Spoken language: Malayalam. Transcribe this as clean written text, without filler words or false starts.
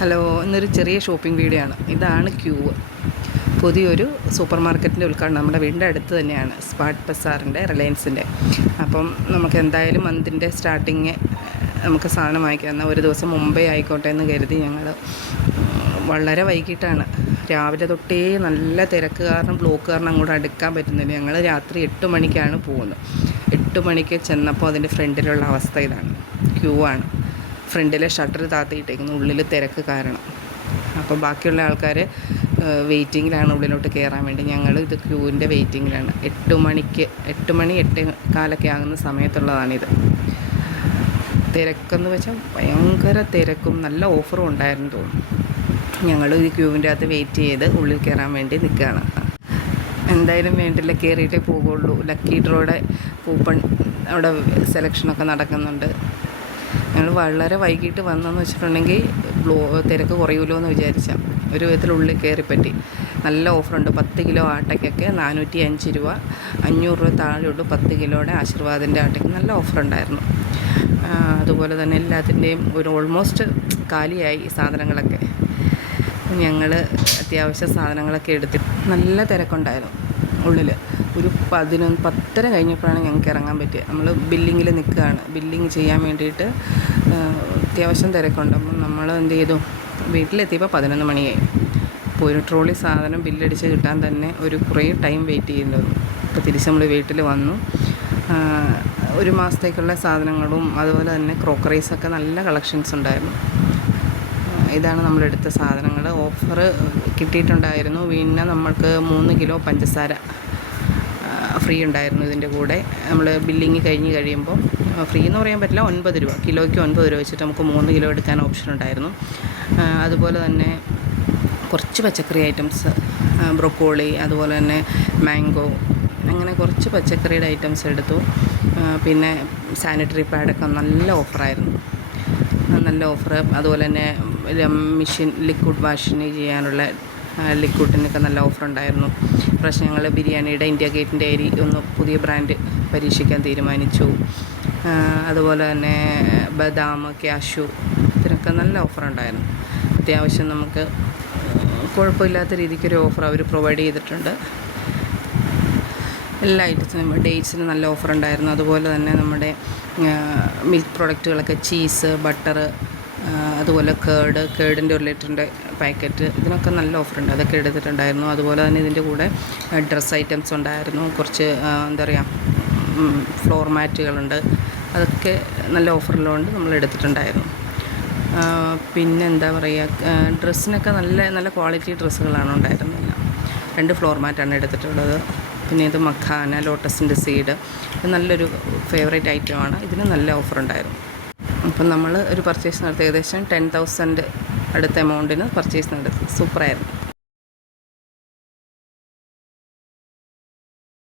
ഹലോ, ഇന്നൊരു ചെറിയ ഷോപ്പിംഗ് വീഡിയോ ആണ്. ഇതാണ് ക്യൂവ്. പുതിയൊരു സൂപ്പർ മാർക്കറ്റിൻ്റെ ഉദ്ഘാടനം നമ്മുടെ വീടിൻ്റെ അടുത്ത് തന്നെയാണ്, സ്മാർട്ട് ബസാറിൻ്റെ, റിലയൻസിൻ്റെ. അപ്പം നമുക്ക് എന്തായാലും മന്തിൻ്റെ സ്റ്റാർട്ടിങ് നമുക്ക് സാധനം വാങ്ങിക്കാം. എന്നാൽ ഒരു ദിവസം മുമ്പേ ആയിക്കോട്ടെ എന്ന് കരുതി ഞങ്ങൾ വളരെ വൈകിട്ടാണ്, രാവിലെ തൊട്ടേ നല്ല തിരക്ക് കാരണം, ബ്ലോക്ക് കാരണം അങ്ങോട്ട് അടുക്കാൻ പറ്റുന്നില്ല. ഞങ്ങൾ രാത്രി 8 മണിക്കാണ് പോകുന്നത്. 8 മണിക്ക് ചെന്നപ്പോൾ അതിൻ്റെ ഫ്രണ്ടിലുള്ള അവസ്ഥ ഇതാണ്. ക്യൂ ആണ്. ഫ്രണ്ടിലെ ഷട്ടർ താത്തിയിട്ടേക്കുന്നു, ഉള്ളിൽ തിരക്ക് കാരണം. അപ്പോൾ ബാക്കിയുള്ള ആൾക്കാർ വെയിറ്റിങ്ങിലാണ് ഉള്ളിലോട്ട് കയറാൻ വേണ്ടി. ഞങ്ങൾ ഇത് ക്യൂവിൻ്റെ വെയിറ്റിങ്ങിലാണ്. 8 മണി 8:15 ആകുന്ന സമയത്തുള്ളതാണിത്. തിരക്കെന്ന് വെച്ചാൽ ഭയങ്കര തിരക്കും നല്ല ഓഫറും ഉണ്ടായിരുന്നു തോന്നുന്നു. ഞങ്ങൾ ഈ ക്യൂവിൻ്റെ അകത്ത് വെയിറ്റ് ചെയ്ത് ഉള്ളിൽ കയറാൻ വേണ്ടി നിൽക്കുകയാണ്. എന്തായാലും വേണ്ടില്ല, കയറിയിട്ടേ പോകുള്ളൂ. ലക്കി ഡ്രോയുടെ കൂപ്പൺ അവിടെ സെലക്ഷനൊക്കെ നടക്കുന്നുണ്ട്. ഞങ്ങൾ വളരെ വൈകിട്ട് വന്നെന്ന് വെച്ചിട്ടുണ്ടെങ്കിൽ തിരക്ക് കുറയുമല്ലോ എന്ന് വിചാരിച്ചാൽ ഒരു വിധത്തിലുള്ളിൽ കയറിപ്പറ്റി. നല്ല ഓഫറുണ്ട്. 10 കിലോ ആട്ടയ്ക്കൊക്കെ 405 രൂപ, 500 രൂപ താഴെയുള്ളൂ 10 കിലോയുടെ ആശീർവാദിൻ്റെ ആട്ടയ്ക്ക്. നല്ല ഓഫറുണ്ടായിരുന്നു. അതുപോലെ തന്നെ എല്ലാത്തിൻ്റെയും ഒരു ഓൾമോസ്റ്റ് കാലിയായി സാധനങ്ങളൊക്കെ. ഞങ്ങൾ അത്യാവശ്യ സാധനങ്ങളൊക്കെ എടുത്തിട്ട് നല്ല തിരക്കുണ്ടായിരുന്നു ഉള്ളിൽ. ഒരു 10:30 കഴിഞ്ഞപ്പോഴാണ് ഞങ്ങൾക്ക് ഇറങ്ങാൻ പറ്റിയത്. നമ്മൾ ബില്ലിങ്ങിൽ നിൽക്കുകയാണ്. ബില്ലിങ് ചെയ്യാൻ വേണ്ടിയിട്ട് അത്യാവശ്യം തിരക്കുണ്ട്. അപ്പം നമ്മൾ എന്ത് ചെയ്തു, വീട്ടിലെത്തിയപ്പോൾ 11 മണിയായി. അപ്പോൾ ഒരു ട്രോളി സാധനം ബില്ലടിച്ച് കിട്ടാൻ തന്നെ കുറേ ടൈം വെയിറ്റ് ചെയ്യേണ്ടി. അപ്പോൾ തിരിച്ച് നമ്മൾ വീട്ടിൽ വന്നു. ഒരു മാസത്തേക്കുള്ള സാധനങ്ങളും അതുപോലെ തന്നെ ക്രോക്കറീസൊക്കെ നല്ല കളക്ഷൻസ് ഉണ്ടായിരുന്നു. ഇതാണ് നമ്മളെടുത്ത സാധനങ്ങൾ. ഓഫർ കിട്ടിയിട്ടുണ്ടായിരുന്നു. പിന്നെ നമ്മൾക്ക് 3 കിലോ പഞ്ചസാര ഫ്രീ ഉണ്ടായിരുന്നു ഇതിൻ്റെ കൂടെ. നമ്മൾ ബില്ലിങ് കഴിഞ്ഞ് കഴിയുമ്പോൾ ഫ്രീ എന്ന് പറയാൻ പറ്റില്ല, 9 രൂപ കിലോയ്ക്ക് 9 രൂപ വെച്ചിട്ട് നമുക്ക് 3 കിലോ എടുക്കാൻ ഓപ്ഷൻ ഉണ്ടായിരുന്നു. അതുപോലെ തന്നെ കുറച്ച് പച്ചക്കറി ഐറ്റംസ്, ബ്രൊക്കോളി, അതുപോലെ തന്നെ മാംഗോ, അങ്ങനെ കുറച്ച് പച്ചക്കറിയുടെ ഐറ്റംസ് എടുത്തു. പിന്നെ സാനിറ്ററി പാഡൊക്കെ നല്ല ഓഫറായിരുന്നു, നല്ല ഓഫർ. അതുപോലെ തന്നെ മെഷീൻ ലിക്വിഡ് വാഷിന് ചെയ്യാനുള്ള ലിക്വിഡിനൊക്കെ നല്ല ഓഫറുണ്ടായിരുന്നു. പക്ഷേ ഞങ്ങൾ ബിരിയാണിയുടെ ഇന്ത്യ ഗേറ്റിൻ്റെ അരി ഒന്ന് പുതിയ ബ്രാൻഡ് പരീക്ഷിക്കാൻ തീരുമാനിച്ചു. അതുപോലെ തന്നെ ബദാം, ക്യാഷ്യൂ, ഇതിനൊക്കെ നല്ല ഓഫറുണ്ടായിരുന്നു. അത്യാവശ്യം നമുക്ക് കുഴപ്പമില്ലാത്ത രീതിക്കൊരു ഓഫർ അവർ പ്രൊവൈഡ് ചെയ്തിട്ടുണ്ട്. എല്ലാ ഐറ്റത്തിനും. ഡേറ്റ്സിന് നല്ല ഓഫറുണ്ടായിരുന്നു. അതുപോലെ തന്നെ നമ്മുടെ മിൽക്ക് പ്രോഡക്റ്റുകളൊക്കെ, ചീസ്, ബട്ടർ, അതുപോലെ കേടിൻ്റെ 1 ലിറ്ററിൻ്റെ പാക്കറ്റ്, ഇതിനൊക്കെ നല്ല ഓഫറുണ്ട്. അതൊക്കെ എടുത്തിട്ടുണ്ടായിരുന്നു. അതുപോലെ തന്നെ ഇതിൻ്റെ കൂടെ ഡ്രസ്സ് ഐറ്റംസ് ഉണ്ടായിരുന്നു. കുറച്ച് എന്താ പറയുക, ഫ്ലോർ മാറ്റുകളുണ്ട്. അതൊക്കെ നല്ല ഓഫറിലുകൊണ്ട് നമ്മൾ എടുത്തിട്ടുണ്ടായിരുന്നു. പിന്നെ എന്താ പറയുക, ഡ്രസ്സിനൊക്കെ നല്ല നല്ല ക്വാളിറ്റി ഡ്രസ്സുകളാണ് ഉണ്ടായിരുന്നില്ല. 2 ഫ്ലോർ മാറ്റാണ് എടുത്തിട്ടുള്ളത്. പിന്നെ ഇത് മഖാന, ലോട്ടസിൻ്റെ സീഡ്, ഇത് നല്ലൊരു ഫേവറേറ്റ് ഐറ്റമാണ്. ഇതിന് നല്ല ഓഫറുണ്ടായിരുന്നു. അപ്പം നമ്മൾ ഒരു പർച്ചേസ് നടത്തി ഏകദേശം 10,000 അടുത്ത എമൗണ്ടിന് പർച്ചേസ് നടത്തി. സൂപ്പറായിരുന്നു.